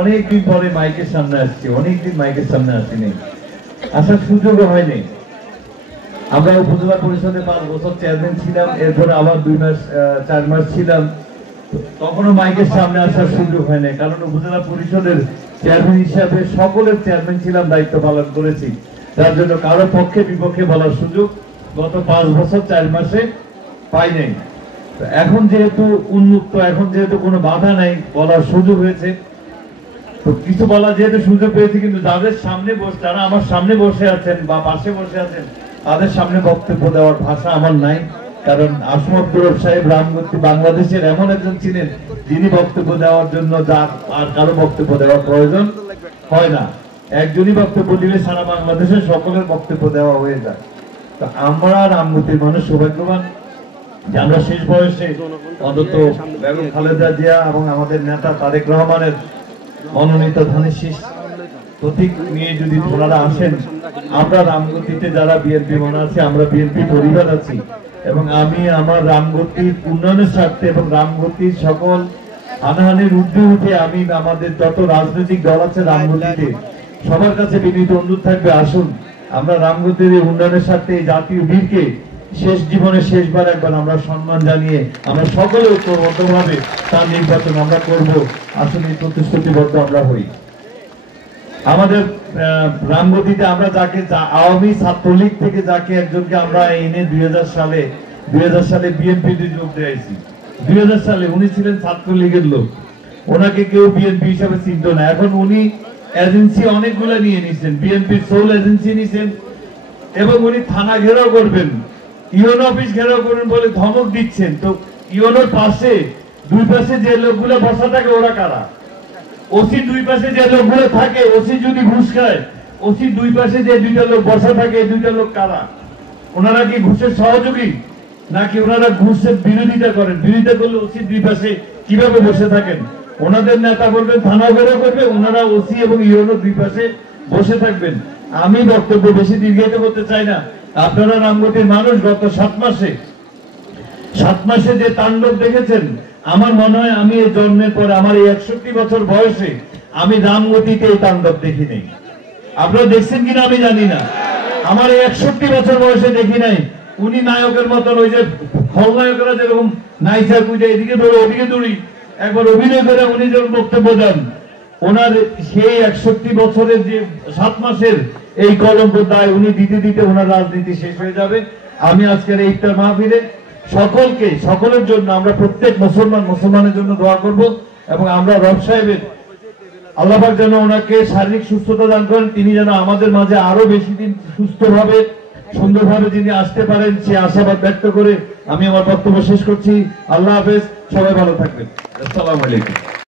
অনেকদিন পরে মাইকের সামনে আসছি, অনেকদিন মাইকের সামনে আসিনি, আসার সুযোগও হয়নি। আমরা উপজেলা পরিষদে 5 বছর চেয়ারম্যান ছিলাম, এরপরে আবার 4 মাস ছিলাম, তখনও মাইকের সামনে আসার সুযোগ হয়নি, কারণ উপজেলা পরিষদের চেয়ারম্যান হিসাবে সকলের চেয়ারম্যান ছিলাম, দায়িত্ব পালন করেছি। তার জন্য কারো পক্ষে বিপক্ষে বলার সুযোগ গত 5 বছর 4 মাসে পাই নাই। এখন যেহেতু উন্মুক্ত, এখন যেহেতু কোনো বাধা নাই, বলার সুযোগ হয়েছে, তো কিছু বলার যেহেতু সুযোগ পেয়েছি, কিন্তু যারা আমার সামনে বসে আছেন বা পাশে বসে আছেন, তাদের সামনে বক্তব্য দেওয়ার ভাষা আমার নাই। কারণ আসমত গৌরব সাহেব রামগতি বাংলাদেশের এমন একজন ছিলেন যিনি বক্তব্য দেওয়ার জন্য আর কারো বক্তব্য দেওয়ার প্রয়োজন হয় না। একজনই বক্তব্য দিলে সারা বাংলাদেশের সকলের বক্তব্য দেওয়া হয়ে যায়। তো আমরা রামগতির মানুষ সৌভাগ্যবান যে আমরা শেষ বয়সে অন্তত বেগম খালেদা জিয়া এবং আমাদের নেতা তারেক রহমানের মনোনীত ধানের শীষ প্রতীক নিয়ে যদি ওনারা আসেন, আমরা রামগতিতে যারা বিএনপি মনে আছে, আমরা বিএনপি পরিবার আছি, এবং আমি আমার রামগতির উন্নয়নের স্বার্থে এবং রামগতির সকল হানাহানির ঊর্ধ্বে উঠে আমি আমাদের যত রাজনৈতিক দল আছে রামগতিতে সবার কাছে বিনীত অনুরোধ থাকবে, আসুন আমরা রামগতির উন্নয়নের স্বার্থে এই জাতীয় বীরকে শেষ জীবনে শেষবার একবার আমরা সম্মান জানিয়ে আমরা সকলে ঐক্যবদ্ধভাবে তার নির্বাচন আমরা করব। আসলে প্রতিশ্রুতিবদ্ধ আমরা হই। আমাদের রামগতিতে আমরা যাকে আওয়ামী ছাত্রলীগ থেকে যাকে একজনকে আমরা এনে 2000 সালে বিএনপিতে যোগ দিয়েছি। 2000 সালে উনি ছিলেন ছাত্রলীগের লোক, ওনাকে কেউ বিএনপি হিসাবে চিনত না। এখন উনি এজেন্সি অনেকগুলো নিয়ে নিছেন, বিএনপির সোল এজেন্সি নিছেন, এবং উনি থানা ঘেরাও করবেন, ইউনো অফিস ঘেরাও করবেন বলে ধমক দিচ্ছেন। তো ইউনোর পাশে দুই পাশে যে লোকগুলো বসা থাকে ওরা কারা? ওসি দুই পাশে যে লোকগুলো থাকে, ওসি যদি ঘুষ খায়, ওসি দুই পাশে যে দুইটা লোক বসা থাকে, এই দুইটা লোক কারা? ওনারা কি ঘুষের সহযোগী নাকি ওনারা ঘুষের বিরোধিতা করেন? বিরোধিতা করলে ওসি দুই পাশে কিভাবে বসে থাকেন? ওনাদের নেতা বলবেন থানা ঘেরাও করবে, ওনারা ওসি এবং ইউনো দুই পাশে বসে থাকবেন। আমি বক্তব্য বেশি দীর্ঘায়িত করতে চাই না। আপনারা রামগতির মানুষ, গত 7 মাসে যে তাণ্ডব দেখেছেন, আমার মনে হয় আমি এই জন্মের পরে আমার এই 61 বছর বয়সে আমি রামগতিতে এই তাণ্ডব দেখি নাই। আপনারা দেখছেন কিনা আমি জানি না, আমার এই 61 বছর বয়সে দেখি নাই। উনি নায়কের মতন, ওই যে খলনায়করা যেরকম নাইচা কুইজা এদিকে দৌড়ে ওদিকে দৌড়ি, একবার অভিনয় করে উনি যখন বক্তব্য দেন, ওনার সেই 61 বছরের যে 7 মাসের এই কলঙ্ক দায় উনি দিতে দিতে ওনার রাজনীতি শেষ হয়ে যাবে। আমি আজকের এই ইফতার মাহফিলে সকলের জন্য আমরা প্রত্যেক মুসলমানের জন্য দোয়া করব, এবং আমরা রব সাহেবের আল্লাহ পাক যেন ওনাকে শারীরিক সুস্থতা দান করেন, তিনি যেন আমাদের মাঝে আরো বেশি দিন সুস্থভাবে সুন্দরভাবে যিনি আসতে পারেন, সে আশাবাদ ব্যক্ত করে আমি আমার বক্তব্য শেষ করছি। আল্লাহ হাফেজ, সবাই ভালো থাকবেন। আসসালামু আলাইকুম।